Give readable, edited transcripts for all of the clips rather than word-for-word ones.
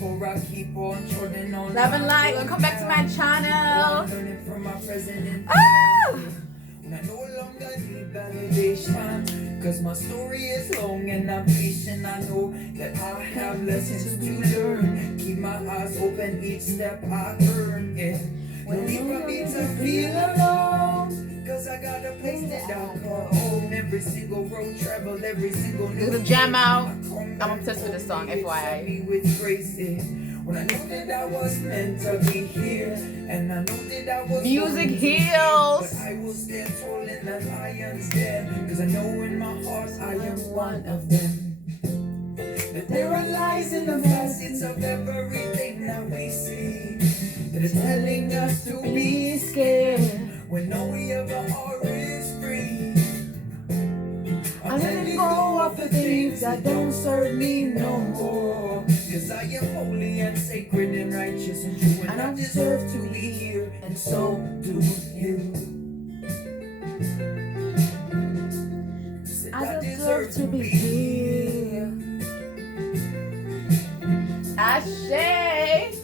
before I keep on trolling on. Love and light, welcome back to my channel. Learning from my president. Ah! And I no longer need validation, cause my story is long and I'm patient. I know that I have lessons to learn. Keep my eyes open each step I turn. Yeah. No need for me to feel alone, cause I got a place that I call home. Every single road traveled, every single Look at the jam out. I'm obsessed with this song, FYI. With grace, yeah. When I knew that I was meant to be here, and I know that I was music heals. but I will stand tall in the lion's den, cause I know in my heart I am one of them. That there are lies in the facets of everything that we see, that is telling us to be scared when all we ever are is free. I'm letting go of the things that don't serve me no more, cause I am holy and sacred and righteous and true, and I deserve to be here, and so do you. I deserve to be here. Ashe.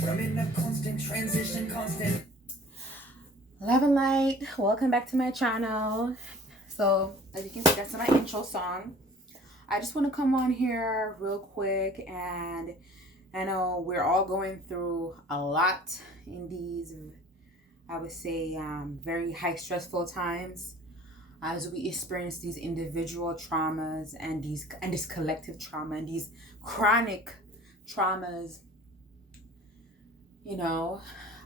But I'm in a constant transition, constant. Love and light, welcome back to my channel. So as you can see, that's my intro song. I just want to come on here real quick, and I know we're all going through a lot in these, I would say, very high stressful times as we experience these individual traumas and this collective trauma and these chronic traumas. You know,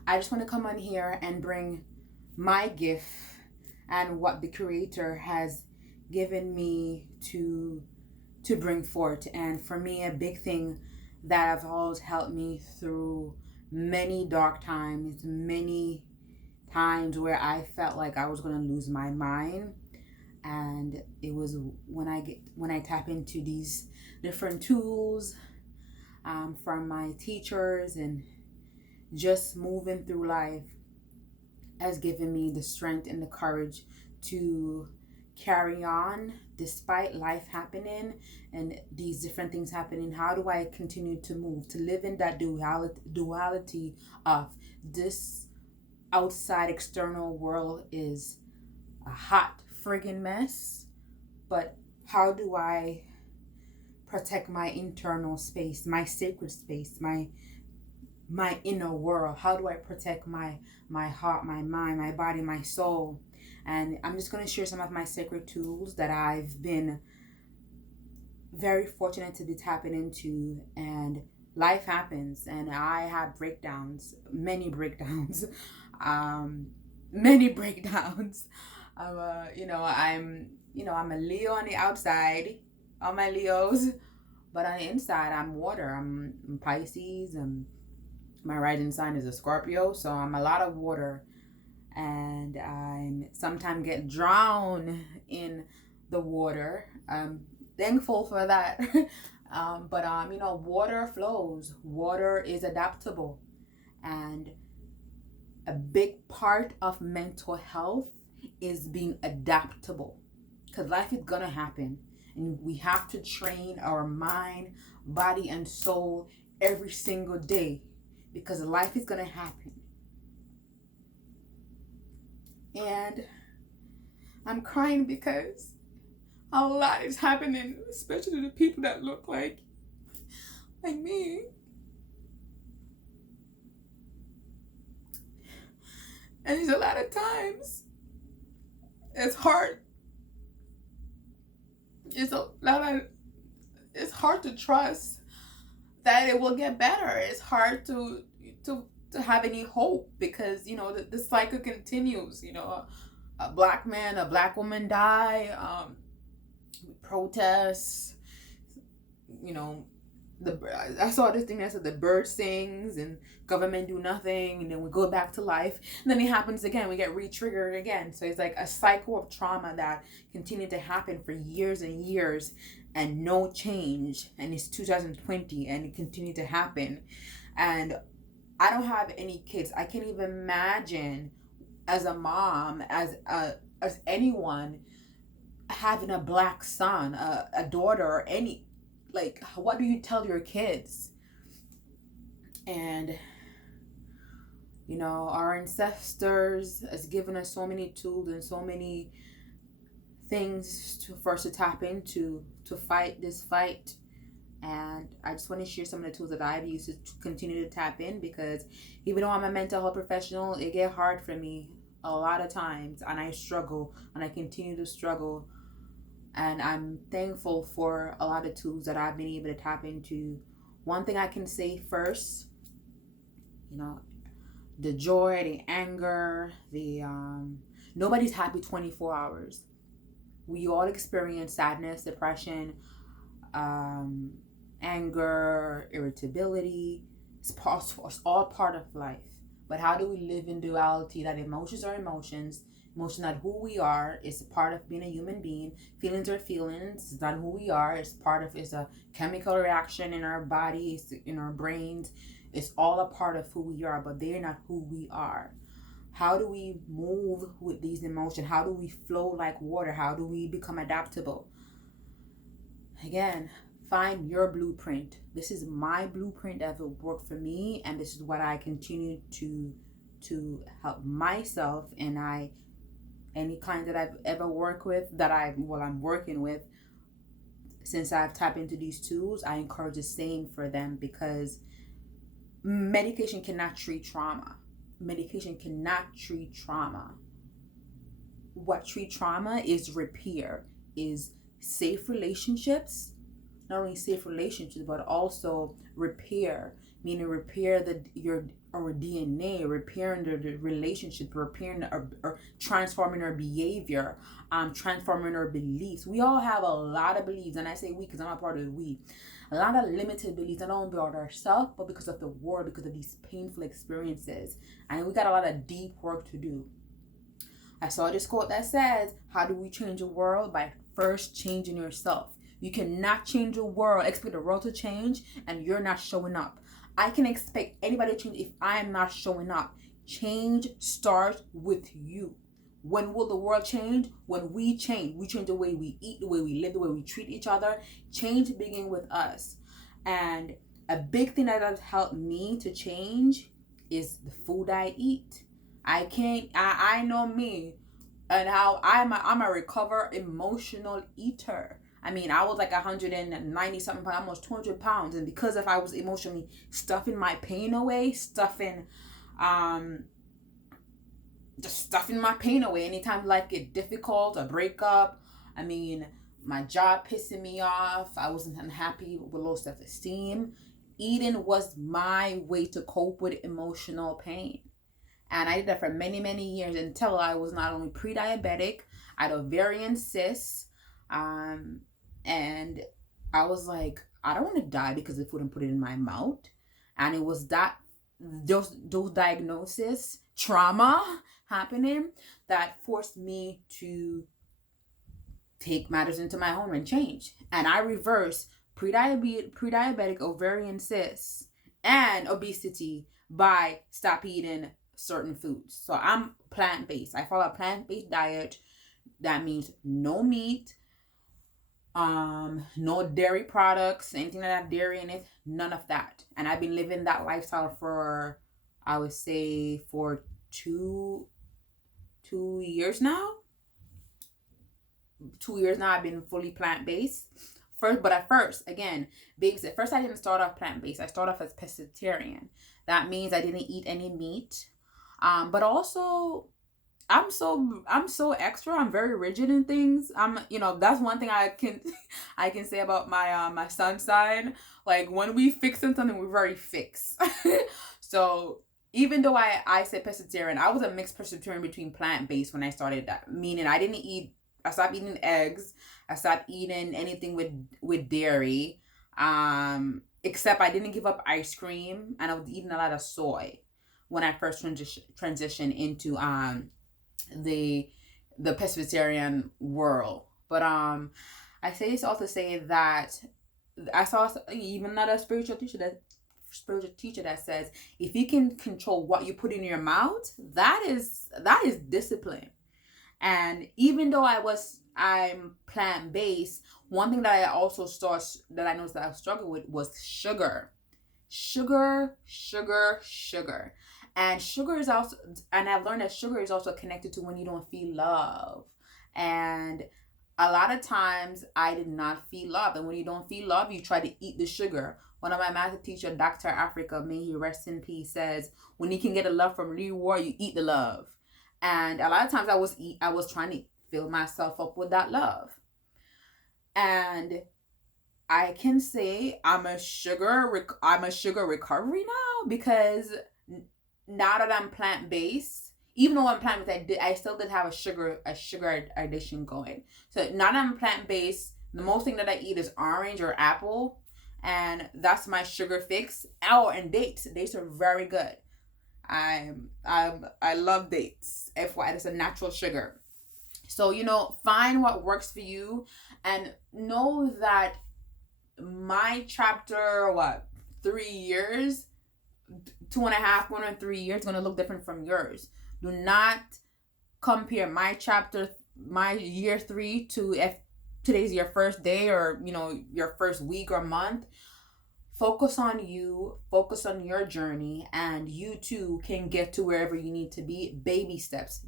I just want to come on here and bring my gift and what the Creator has given me to bring forth. And for me, a big thing that have always helped me through many dark times, many times where I felt like I was going to lose my mind, and it was when I tap into these different tools from my teachers, and just moving through life has given me the strength and the courage to carry on despite life happening and these different things happening. How do I continue to move, to live in that duality of this outside external world is a hot friggin' mess, but how do I protect my internal space, my sacred space, my inner world? How do I protect my heart, my mind, my body, my soul? And I'm just going to share some of my sacred tools that I've been very fortunate to be tapping into. And life happens, and I have breakdowns, many breakdowns, many breakdowns. I'm a Leo on the outside, all my Leos, but on the inside, I'm water. I'm Pisces. My rising sign is a Scorpio, so I'm a lot of water, and I sometimes get drowned in the water. I'm thankful for that. But water flows. Water is adaptable, and a big part of mental health is being adaptable, because life is gonna happen, and we have to train our mind, body, and soul every single day, because life is gonna happen. And I'm crying because a lot is happening, especially to the people that look like me. And there's a lot of times it's hard. It's hard to trust that it will get better. It's hard to have any hope, because the cycle continues. A black man, a black woman die, protests. I saw this thing that said the bird sings and government do nothing, and then we go back to life, and then it happens again. We get re-triggered again. So it's like a cycle of trauma that continued to happen for years and years, and no change. And it's 2020, and it continued to happen. And I don't have any kids. I can't even imagine, as a mom, as anyone, having a black son, a daughter, or any. Like, what do you tell your kids? And our ancestors has given us so many tools and so many things for us to tap into to fight this fight. And I just want to share some of the tools that I've used to continue to tap in, because even though I'm a mental health professional, it get hard for me a lot of times, and I struggle, and I continue to struggle. And I'm thankful for a lot of tools that I've been able to tap into. One thing I can say first, the joy, the anger, the nobody's happy 24 hours. We all experience sadness, depression, um, anger, irritability. It's all part of life. But how do we live in duality that emotions are emotions? Emotion not who we are. It's a part of being a human being. Feelings are feelings. It's not who we are. It's a chemical reaction in our bodies, in our brains. It's all a part of who we are, but they're not who we are. How do we move with these emotions? How do we flow like water? How do we become adaptable? Again, find your blueprint. This is my blueprint that will work for me, and this is what I continue to help myself. And any client that I've ever worked with, I'm working with, since I've tapped into these tools, I encourage the same for them, because medication cannot treat trauma. Medication cannot treat trauma. What treat trauma is repair, is safe relationships. Not only safe relationships, but also repair, meaning repair our DNA, repairing the relationship, repairing or transforming our behavior, transforming our beliefs. We all have a lot of beliefs, and I say we because I'm a part of the we. A lot of limited beliefs, not only about ourselves, but because of the world, because of these painful experiences. And we got a lot of deep work to do. I saw this quote that says, how do we change the world? By first changing yourself. You cannot change the world, expect the world to change, and you're not showing up. I can expect anybody to change if I am not showing up. Change starts with you. When will the world change? When we change. We change the way we eat, the way we live, the way we treat each other. Change begins with us. And a big thing that has helped me to change is the food I eat. I know me and how I'm a recover emotional eater. I mean, I was like 190 something pounds, almost 200 pounds. And because if I was emotionally stuffing my pain away, just stuffing my pain away. Anytime life get difficult, a breakup, I mean, my job pissing me off, I wasn't unhappy with low self-esteem. Eating was my way to cope with emotional pain. And I did that for many, many years until I was not only pre-diabetic, I had ovarian cysts, and I was like, I don't want to die because the food and put it in my mouth. And it was those diagnoses, trauma happening, that forced me to take matters into my home and change. And I reversed pre-diabetic ovarian cysts and obesity by stop eating certain foods. So I'm plant-based. I follow a plant-based diet. That means no meat, no dairy products, anything that have dairy in it, none of that. And I've been living that lifestyle for, I would say, for two years now. 2 years now I've been fully plant-based. At first, again, babes, at first I didn't start off plant-based. I started off as pescatarian. That means I didn't eat any meat. But also I'm so extra. I'm very rigid in things. That's one thing I can say about my son's side. Like, when we fix something, we're very fixed. So even though I said pescatarian, I was a mixed pescatarian between plant-based when I started that. Meaning I stopped eating eggs. I stopped eating anything with dairy. Except I didn't give up ice cream, and I was eating a lot of soy when I first transitioned into the pescatarian world. But I say this all to say that I saw even another spiritual teacher that says, if you can control what you put in your mouth, that is discipline. And even though I'm plant-based, one thing that I noticed that I struggled with was sugar. sugar, sugar, sugar. And sugar is also, and I've learned that sugar is also connected to when you don't feel love. And a lot of times I did not feel love. And when you don't feel love, you try to eat the sugar. One of my math teacher, Dr. Africa, may he rest in peace, says, when you can get a love from reward, you eat the love. And a lot of times I was trying to fill myself up with that love. And I can say I'm a sugar recovery now, because now that I'm plant based, even though I'm plant based, I still did have a sugar addiction going. So now that I'm plant based, the most thing that I eat is orange or apple, and that's my sugar fix. Oh, and dates. Dates are very good. I love dates. FY, it's a natural sugar. So, find what works for you, and know that my chapter, 3 years, 2.5, 1 or 3 years, going to look different from yours. Do not compare my chapter, my year 3 to if today's your first day, or your first week or month. Focus on you, focus on your journey, and you too can get to wherever you need to be. Baby steps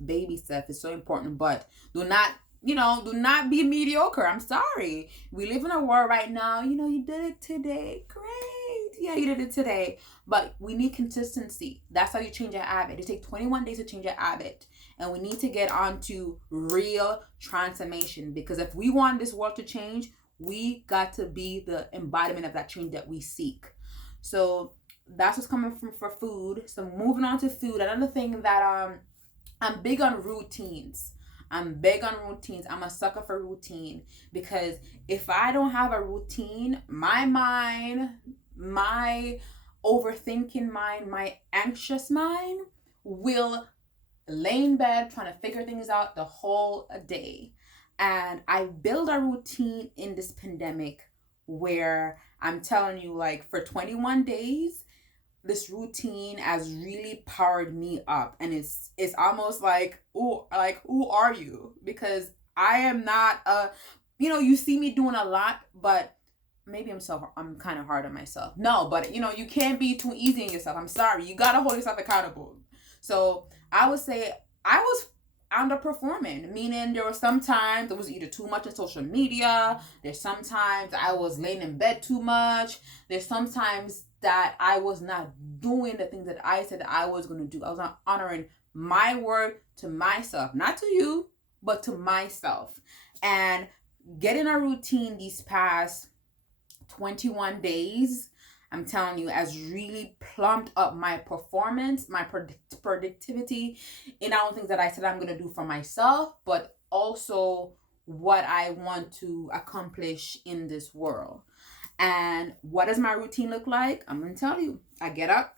is so important. But do not be mediocre. I'm sorry, we live in a world right now, you did it today, great, yeah, you did it today, but we need consistency. That's how you change a habit. It takes 21 days to change a habit, and we need to get on to real transformation, because if we want this world to change, we got to be the embodiment of that change that we seek. So that's what's coming from for food. So moving on to food, another thing that I'm big on routines. I'm a sucker for routine, because if I don't have a routine, my mind, my overthinking mind, my anxious mind will lay in bed trying to figure things out the whole day. And I build a routine in this pandemic where I'm telling you, like, for 21 days, this routine has really powered me up. And it's almost like, who are you? Because I am not you see me doing a lot, but maybe I'm kind of hard on myself. No, but you can't be too easy on yourself. I'm sorry. You got to hold yourself accountable. So I would say I was underperforming, meaning there were sometimes it was either too much on social media. There's sometimes I was laying in bed too much. There's sometimes that I was not doing the things that I said that I was going to do. I was not honoring my word to myself, not to you, but to myself. And getting a routine these past 21 days, I'm telling you, has really plumped up my performance, my productivity in all the things that I said I'm going to do for myself, but also what I want to accomplish in this world. And what does my routine look like? I'm going to tell you. I get up.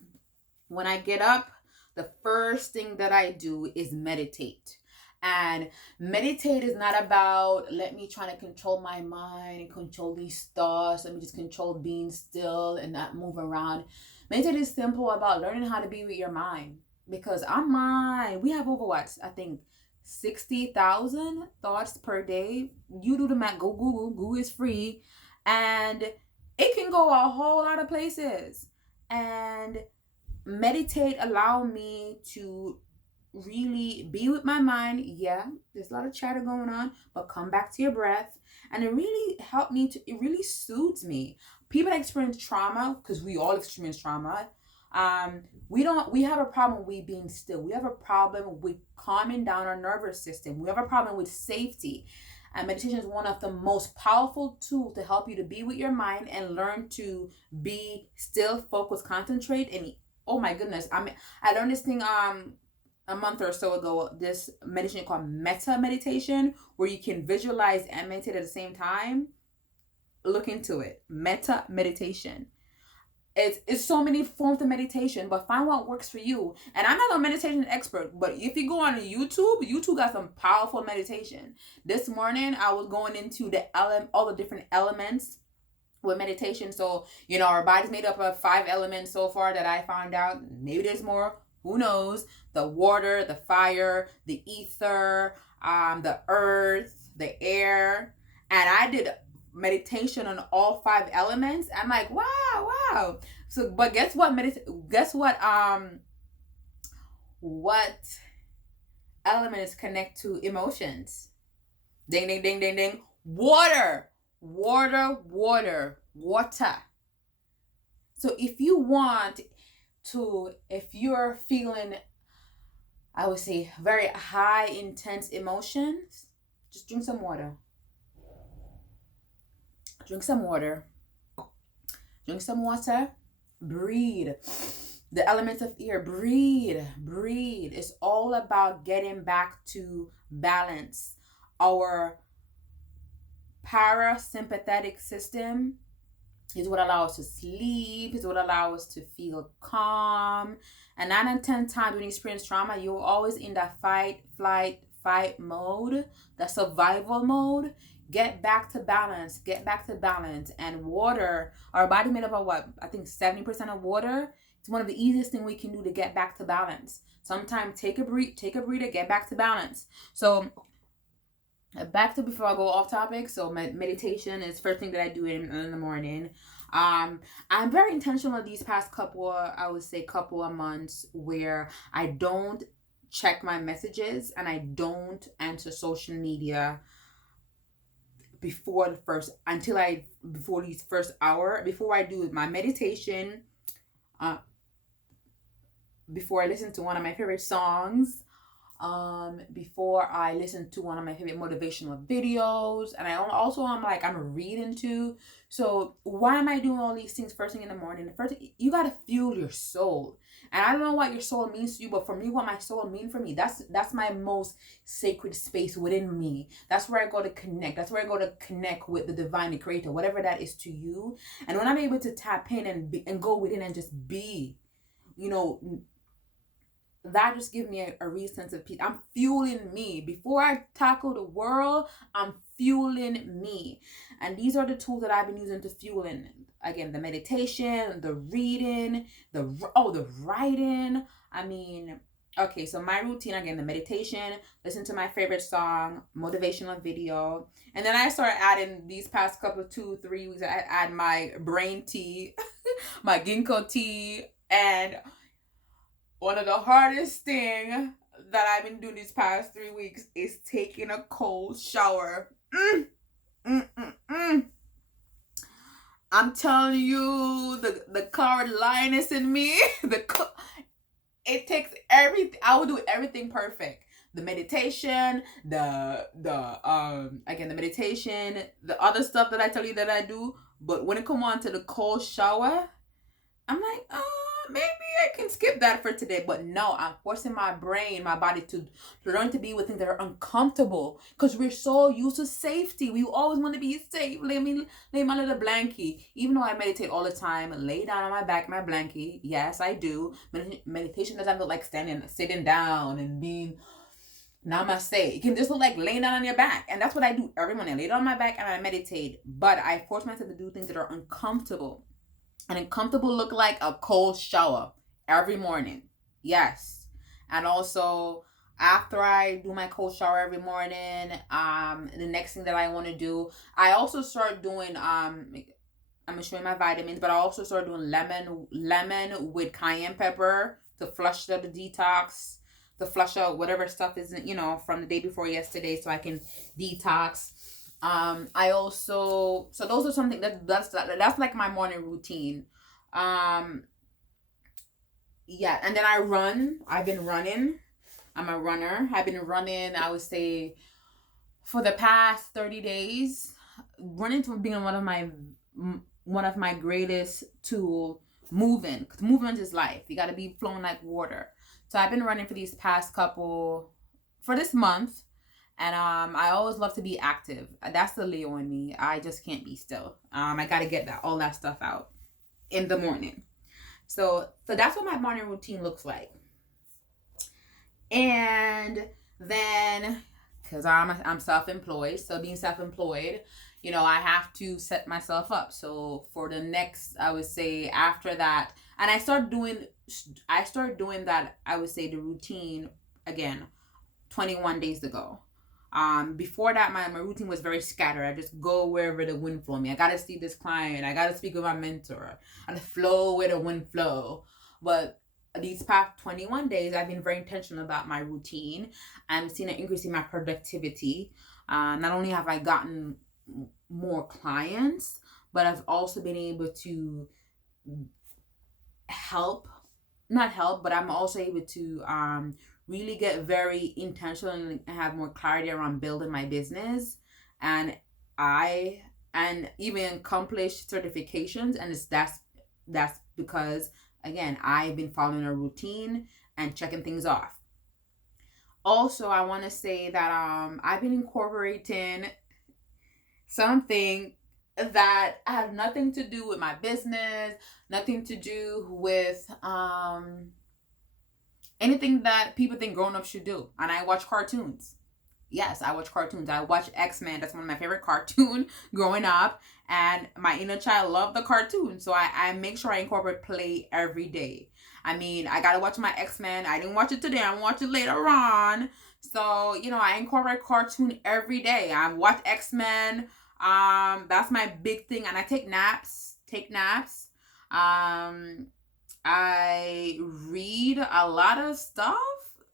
When I get up, the first thing that I do is meditate. And meditate is not about, let me try to control my mind and control these thoughts. Let me just control being still and not move around. Meditate is simple about learning how to be with your mind. Because our mind, we have over I think 60,000 thoughts per day. You do the math, go Google. Google is free. And it can go a whole lot of places. And meditate allow me to really be with my mind. Yeah, there's a lot of chatter going on, but come back to your breath. And it really helped me it really soothes me. People that experience trauma, because we all experience trauma, we have a problem with being still. We have a problem with calming down our nervous system. We have a problem with safety. And meditation is one of the most powerful tools to help you to be with your mind and learn to be still, focus, concentrate. And oh my goodness, I learned this thing a month or so ago, this meditation called metta meditation, where you can visualize and meditate at the same time. Look into it. Metta meditation. It's so many forms of meditation, but find what works for you. And I'm not a meditation expert, but if you go on YouTube got some powerful meditation. This morning I was going into all the different elements with meditation. So our body's made up of 5 elements so far that I found out. Maybe there's more. Who knows? The water, the fire, the ether, the earth, the air. And I did meditation on all 5 elements. I'm like, wow. So, but guess what elements connect to emotions? Ding, ding, ding, ding, ding. Water. So if you're feeling, I would say, very high, intense emotions, just drink some water. Drink some water. Breathe. The elements of air. Breathe. It's all about getting back to balance. Our parasympathetic system is what allows us to sleep, is what allows us to feel calm. And 9 and 10 times when you experience trauma, you're always in that fight mode, the survival mode. Get back to balance. And water, our body made up of what? I think 70% of water. It's one of the easiest things we can do to get back to balance. Sometimes take a breather, get back to balance. So back to before I go off topic. So meditation is first thing that I do in the morning. I'm very intentional these past couple of months where I don't check my messages and I don't answer social media before these first hour, before I do my meditation, before I listen to one of my favorite songs, before I listen to one of my favorite motivational videos, and I'm reading too. So why am I doing all these things first thing in the morning? First, you gotta fuel your soul. And I don't know what your soul means to you, but for me, what my soul means for me, that's my most sacred space within me. That's where I go to connect. That's where I go to connect with the divine, the creator, whatever that is to you. And when I'm able to tap in and go within and just be, that just gives me a real sense of peace. I'm fueling me. Before I tackle the world, I'm fueling me. And these are the tools that I've been using to fueling. Again, the meditation, the reading, the writing. Okay, so my routine, again, the meditation, listen to my favorite song, motivational video. And then I started adding these past couple of 2-3 weeks, I add my brain tea, my ginkgo tea, and one of the hardest thing that I've been doing these past 3 weeks is taking a cold shower. I'm telling you, the coward lioness in me, it takes everything. I will do everything perfect. The meditation, the meditation, the other stuff that I tell you that I do. But when it come on to the cold shower, I'm like, maybe I can skip that for today. But no, I'm forcing my brain, my body to learn to be with things that are uncomfortable. Because we're so used to safety. We always want to be safe. Lay my little blankie. Even though I meditate all the time, lay down on my back, my blankie. Yes, I do. Meditation doesn't look like sitting down and being namaste. It can just look like laying down on your back. And that's what I do every morning. I lay down on my back and I meditate. But I force myself to do things that are uncomfortable. And uncomfortable look like a cold shower every morning. Yes. And also, after I do my cold shower every morning, the next thing that I want to do, I also start doing, I'm going to show you my vitamins, but I also start doing lemon with cayenne pepper to flush out the detox, to flush out whatever stuff isn't, from the day before yesterday, so I can detox. I also, so those are something that's like my morning routine. Yeah, and then I run. I've been running. I'm a runner. I've been running, I would say, for the past 30 days. Running to being one of my greatest tool. Moving, because movement is life. You got to be flowing like water. So I've been running for this month. And I always love to be active. That's the Leo in me. I just can't be still. I gotta get all that stuff out in the morning. So that's what my morning routine looks like. And then, because I'm self-employed, so being self-employed, I have to set myself up. So for the next, I would say after that, and I started doing that, I would say the routine again, 21 days ago. Before that, my routine was very scattered. I just go wherever the wind flow me. I gotta see this client. I gotta speak with my mentor. And flow where the wind flow. But these past 21 days, I've been very intentional about my routine. I'm seeing an increase in my productivity. Not only have I gotten more clients, but I've also been able to but I'm also able to really get very intentional and have more clarity around building my business. And I and even accomplish certifications, and that's because, again, I've been following a routine and checking things off. Also, I want to say that I've been incorporating something that had nothing to do with my business, nothing to do with anything that people think grown-ups should do. And I watch cartoons. Yes, I watch cartoons. I watch X-Men. That's one of my favorite cartoons growing up. And my inner child loved the cartoon. So I make sure I incorporate play every day. I mean, I got to watch my X-Men. I didn't watch it today. I'm going to watch it later on. So, I incorporate cartoon every day. I watch X-Men. That's my big thing. And I take naps. I read a lot of stuff.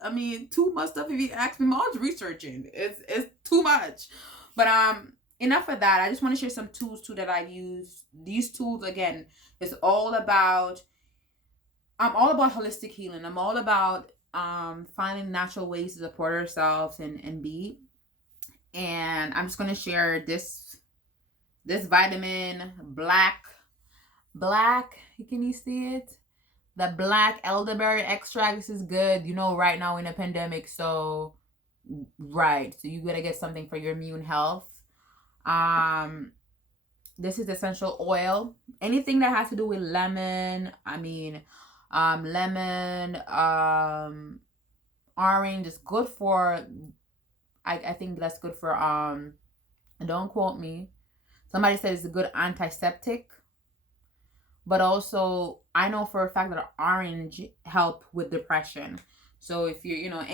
I mean, too much stuff if you ask me. I'm always researching. It's too much. But enough of that. I just want to share some tools too that I use. These tools, again, I'm all about holistic healing. I'm all about finding natural ways to support ourselves and be. And I'm just gonna share this vitamin black. Can you see it? The black elderberry extract. This is good, right now in a pandemic. So you gotta get something for your immune health. This is essential oil. Anything that has to do with lemon. Lemon, orange is good for. I think that's good for. Don't quote me. Somebody said it's a good antiseptic. But also, I know for a fact that orange help with depression. So if you're,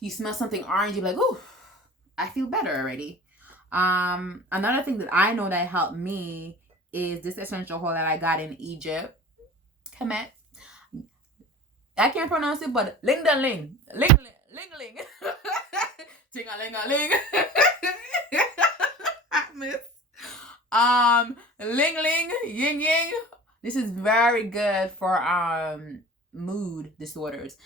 you smell something orange, you're like, oh, I feel better already. Another thing that I know that helped me is this essential oil that I got in Egypt. Kemet. I can't pronounce it, but ling-da-ling. Ling-ling. Ting-a-ling-a-ling. I miss. Ling-ling, yin-yang. This is very good for mood disorders.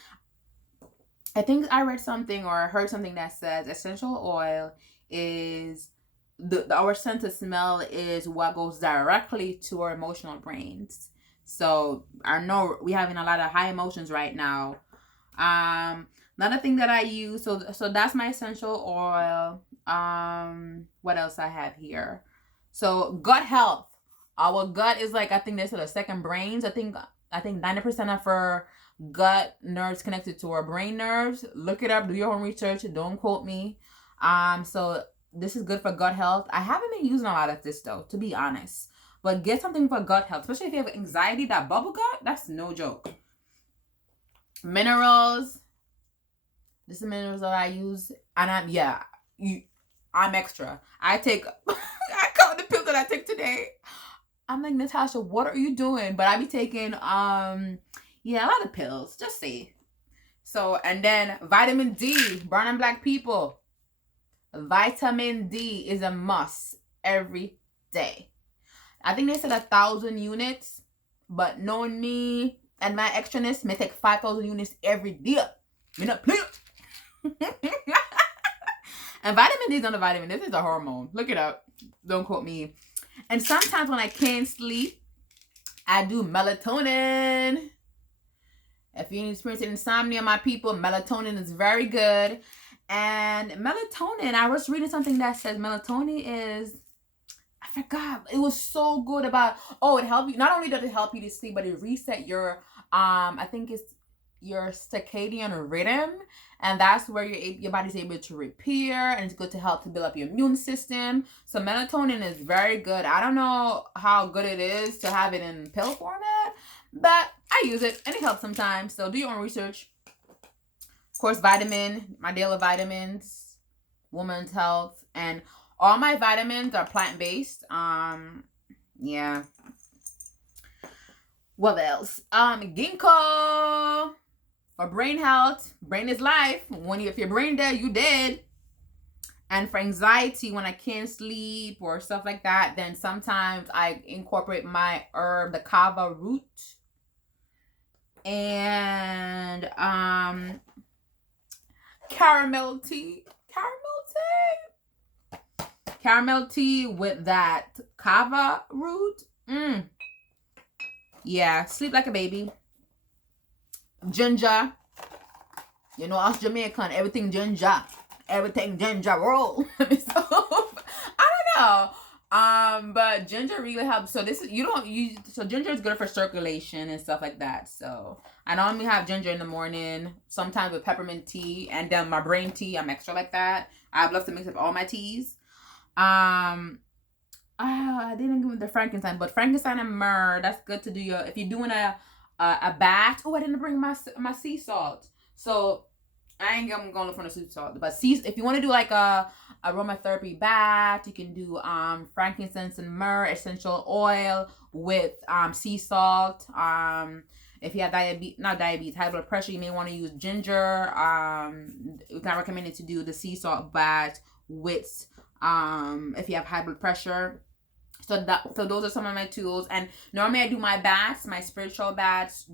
I think I read something or heard something that says essential oil is our sense of smell is what goes directly to our emotional brains. So I know we're having a lot of high emotions right now. Another thing that I use, so that's my essential oil. What else I have here? So gut health. Our gut is like, I think this is the second brains. I think 90% of our gut nerves connected to our brain nerves. Look it up. Do your own research. Don't quote me. So this is good for gut health. I haven't been using a lot of this though, to be honest. But get something for gut health, especially if you have anxiety. That bubble gut, that's no joke. Minerals. This is minerals that I use, and I'm extra. I count the pills that I take today. I'm like, Natasha, what are you doing? But I be taking a lot of pills. Just see. So, and then vitamin D, brown and black people. Vitamin D is a must every day. I think they said 1,000 units, but knowing me and my extraness, may take 5,000 units every day. Me not play. And vitamin D is not a vitamin. This is a hormone. Look it up. Don't quote me. And sometimes when I can't sleep, I do melatonin. If you're experiencing insomnia, my people, melatonin is very good. And melatonin, I was reading something that says melatonin is, I forgot, it was so good about, it helps you. Not only does it help you to sleep, but it reset your, I think it's your circadian rhythm. And that's where your body's able to repair, and it's good to help to build up your immune system. So melatonin is very good. I don't know how good it is to have it in pill format, but I use it and it helps sometimes. So do your own research. Of course, my daily vitamins. women's health, and all my vitamins are plant-based. Yeah. What else? Ginkgo for brain health. Brain is life. If your brain dead, you dead. And for anxiety, when I can't sleep or stuff like that, then sometimes I incorporate my herb, the kava root, and caramel tea. Caramel tea with that kava root. Yeah, sleep like a baby. Ginger. You know, us Jamaican, everything ginger. Everything ginger roll. So, I don't know. But ginger really helps. So this is, so ginger is good for circulation and stuff like that. So I normally have ginger in the morning, sometimes with peppermint tea, and then my brain tea, I'm extra like that. I love to mix up all my teas. I didn't give the Frankenstein, but Frankenstein and myrrh, that's good to do if you're doing a bath. Oh, I didn't bring my sea salt. So I'm gonna look for the sea salt. But if you want to do like a aromatherapy bath, you can do frankincense and myrrh essential oil with sea salt. If you have high blood pressure, you may want to use ginger. We can recommend it to do the sea salt bath with if you have high blood pressure. So those are some of my tools. And normally I do my baths, my spiritual baths,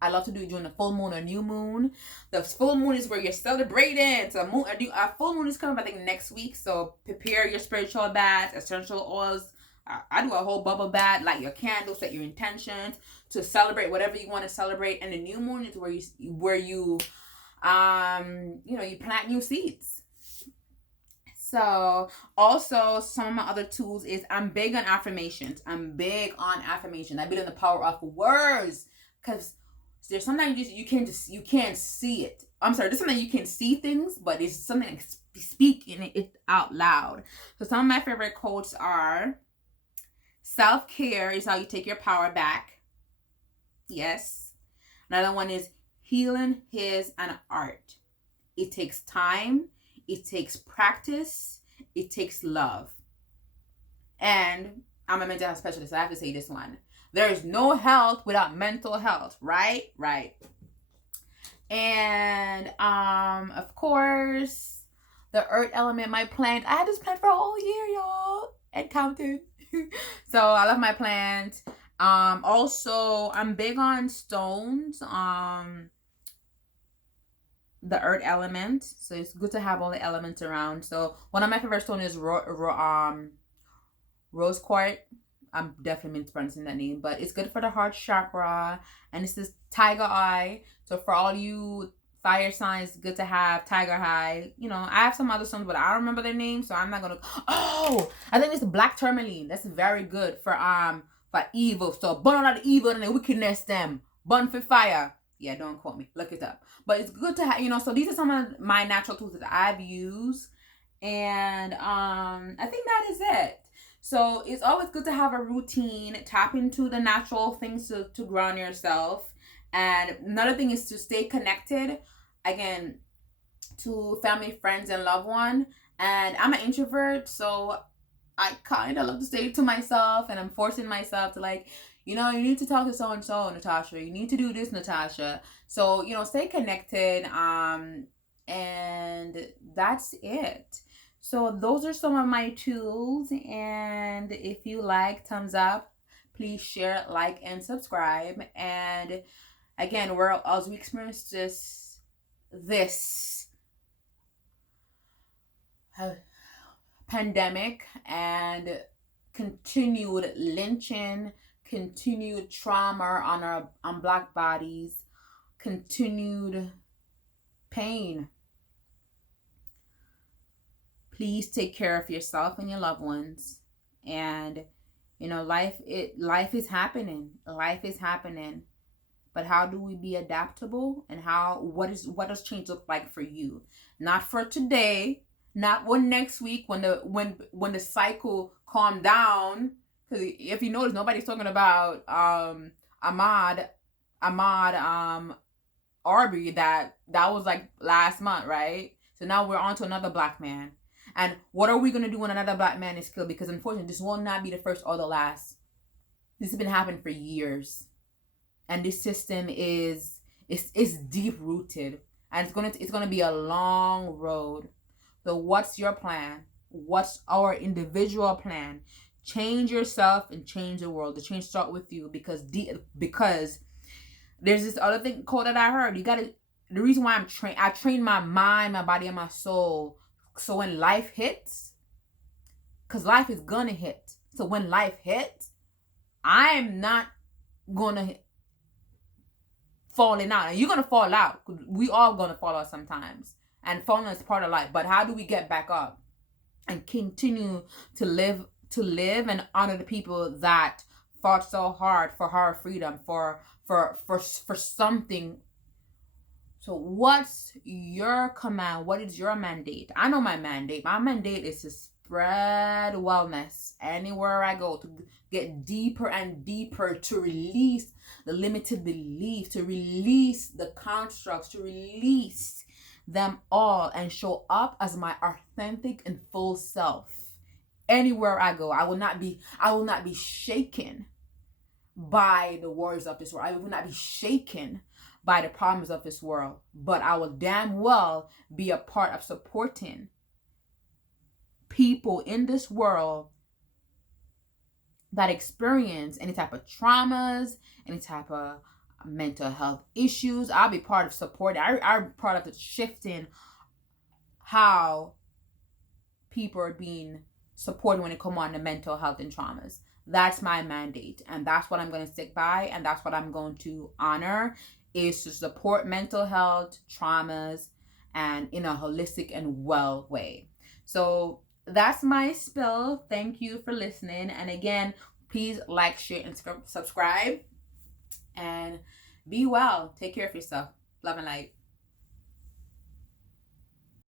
I love to do it during the full moon or new moon. The full moon is where you're celebrating. So a full moon is coming, I think, next week. So prepare your spiritual baths, essential oils. I do a whole bubble bath, light your candles, set your intentions to celebrate whatever you want to celebrate. And the new moon is where you plant new seeds. So also some of my other tools is I'm big on affirmations. I believe in the power of words, because there's sometimes you can't see it. I'm sorry, there's something you can see things, but it's something like speaking it out loud. So some of my favorite quotes are: self-care is how you take your power back. Yes. Another one is healing is an art. It takes time. It takes practice. It takes love. And I'm a mental health specialist, so I have to say this one. There is no health without mental health, right? Right. And of course, the earth element, my plant. I had this plant for a whole year, y'all, and counted. So I love my plant. Also, I'm big on stones. The earth element, so it's good to have all the elements around. So one of my favorite stones is rose quartz. I'm definitely mispronouncing that name, but it's good for the heart chakra, and it's this tiger eye. So for all you fire signs, good to have tiger eye. I have some other stones, but I don't remember their names, so I'm not gonna. Oh, I think it's black tourmaline. That's very good for evil. So burn all the evil and the wickedness. Them burn for fire. Yeah, don't quote me. Look it up. But it's good to have, so these are some of my natural tools that I've used. And I think that is it. So it's always good to have a routine, tap into the natural things to ground yourself. And another thing is to stay connected, again, to family, friends, and loved one. And I'm an introvert, so I kind of love to stay to myself, and I'm forcing myself to you need to talk to so-and-so, Natasha. You need to do this, Natasha. So, stay connected. And that's it. So those are some of my tools. And if you like, thumbs up. Please share, like, and subscribe. And again, as we experience this pandemic and continued lynching, continued trauma on Black bodies, continued pain. Please take care of yourself and your loved ones. And life is happening. Life is happening. But how do we be adaptable? And what does change look like for you? Not for today, not next week when the cycle calm down. Because if you notice, nobody's talking about Ahmad Arbery that was like last month, right? So now we're on to another black man. And what are we going to do when another black man is killed? Because unfortunately, this will not be the first or the last. This has been happening for years. And this system is deep rooted. And it's gonna be a long road. So what's your plan? What's our individual plan? Change yourself and change the world. The change start with you, because there's this other thing quote that I heard. The reason why I train my mind, my body, and my soul. So when life hits, because life is gonna hit. So when life hits, I'm not gonna falling out. And you're gonna fall out. We all gonna fall out sometimes. And falling is part of life. But how do we get back up and continue to live and honor the people that fought so hard for our freedom, for something? So what's your command? What is your mandate? I know my mandate. My mandate is to spread wellness anywhere I go, to get deeper and deeper, to release the limited beliefs, to release the constructs, to release them all, and show up as my authentic and full self anywhere I go. I will not be shaken by the worries of this world. I will not be shaken by the problems of this world, but I will damn well be a part of supporting people in this world that experience any type of traumas, any type of mental health issues. I'll be part of supporting. I'm part of the shifting how people are being supported when it comes on to mental health and traumas. That's my mandate, and that's what I'm going to stick by, and that's what I'm going to honor, is to support mental health, traumas, and in a holistic and well way. So that's my spill. Thank you for listening. And again, please like, share, and subscribe. And be well. Take care of yourself. Love and light.